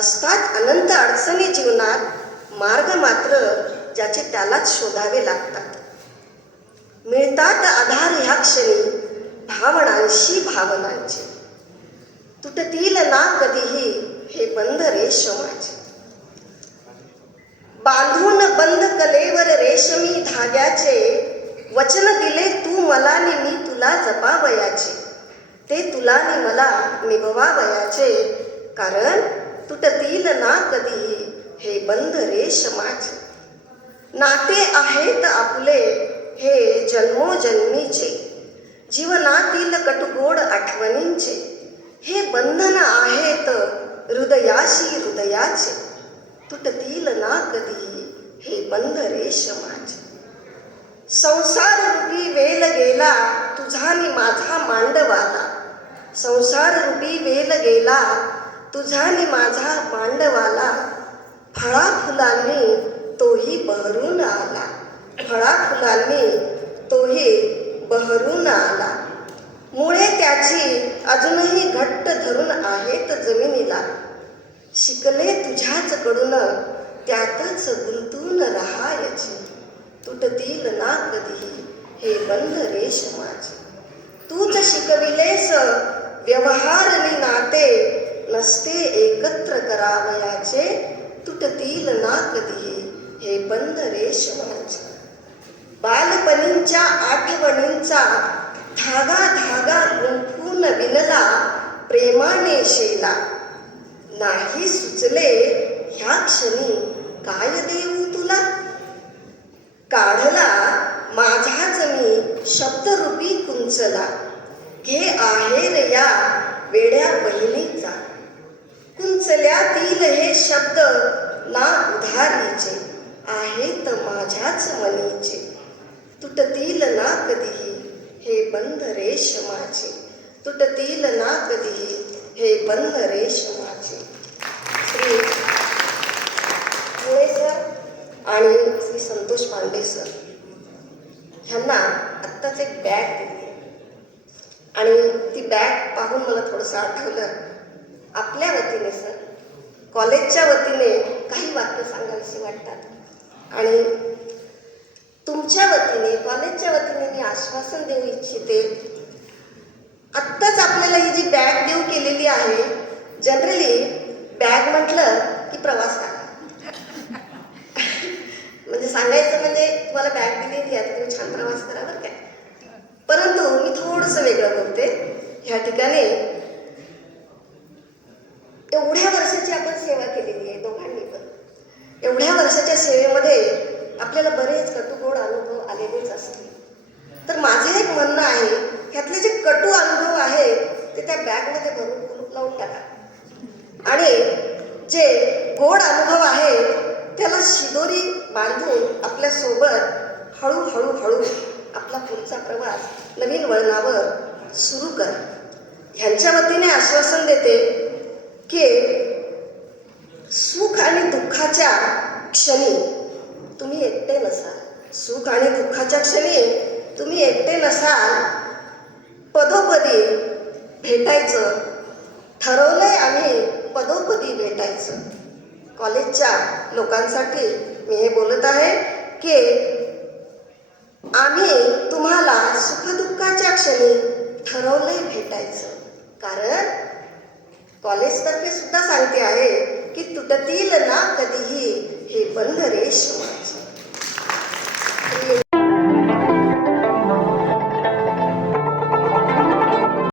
असतात अनंत अडचणी जीवनात, मार्ग मात्र ज्याचे त्यालाच शोधावे लागतात. मिळतात आधार ह्या क्षणी भावनांशी भावनांचे, तुटतील ना कधीही हे बंध रेशमाचे. बांधून बंध कलेवर रेशमी धाग्याचे, वचन दिले तू मला नि मी तुला जपावयाचे, ते तुला नि मला निभवावयाचे. कारण तुटतील ना कधीही हे बंध रेशमाचे. नाते आहेत आपले हे जन्मोजन्मीचे, जीवनातील कटुगोड आठवणींचे. हे बंधन आहेत हृदयाशी हृदयाचे, तुटतील ना कधीही हे बंध रेशमाचे. संसार रूपी वेल गेला तुझा नि माझा मांडवाला, संसार रूपी वेल गेला तुझा नि माझा मांडवाला. फळा फुलांनी तोही बहरून आला, फळा फुलांनी तोही बहरून आला. मुळे त्याची अजूनही घट्ट धरून आहेत जमिनीला. शिकले तुझ्याच कडून त्यातच गुंतून राहायचे, तुटतील ना कधीही हे बंध रेशमाचे. तूच शिकविलेस व्यवहार नि नाते, नसते एकत्र करावयाचे, तुटतील ना कधीही हे बंध रेशमाचे. बालपणींच्या आठवणींचा धागा धागा गुंफून विणला प्रेमाने शेला. नाही सुचले ह्या क्षणी काय देऊ तुला, काढला माझाच मी शब्दरूपी कुंचला. घे आहेर या वेड्या बहिणीचा, कुंचल्यातील हे शब्द ना उधारीचे, आहेत माझ्याच मनीचे, तुटतील ना कधीही हे बंध रेशमाचे, तुटतील ना कधीही हे बंध रेशमाचे. श्री मुळे सर आणि श्री संतोष पांडे सर ह्यांना आत्ताच एक बॅग दिली आणि ती बॅग पाहून मला थोडंसं आठवलं. आपल्या वतीने सर, कॉलेजच्या वतीने काही वाक्य सांगावीशी वाटतात आणि तुमच्या वतीने, कॉलेजच्या वतीने मी आश्वासन देऊ इच्छिते. आत्ताच आपल्याला ही जी बॅग देऊ केलेली आहे, जनरली बॅग म्हटलं की प्रवास करा म्हणजे सांगायचं म्हणजे तुम्हाला बॅग दिलेली आहे तुम्ही छान प्रवास करा बरं काय. परंतु मी थोडंसं वेगळं बोलते. ह्या ठिकाणी एवढ्या वर्षाची आपण सेवा केलेली आहे दोघांनी पण. एवढ्या वर्षाच्या सेवेमध्ये आपल्याला बरेच कटुगोड अनुभव आलेलेच असतील. तर माझं एक म्हणणं आहे, ह्यातले जे कटू अनुभव आहेत ते त्या बॅगमध्ये भरून कुलूप लावून टाका आणि जे गोड अनुभव आहेत त्याला शिदोरी बांधून आपल्यासोबत हळूहळू हळू आपला पुढचा प्रवास नवीन वळणावर सुरू कर. ह्यांच्या वतीने आश्वासन देते की सुख आणि दुःखाच्या क्षणी तुम्ही एकटे नसाल. सुख आणि दुःखाच्या क्षणी तुम्ही एकटे नसाल. पदोपदी भेटायचं ठरवलंय आम्ही, पदोपदी भेटायचं. कॉलेजच्या लोकांसाठी मी हे बोलत आहे की आम्ही तुम्हाला सुखदुःखाच्या क्षणी ठरवलंय भेटायचं. कारण कॉलेजतर्फे सुद्धा सांगते आहे की तुटतील ना कधीही हे बंध रेशमाचे.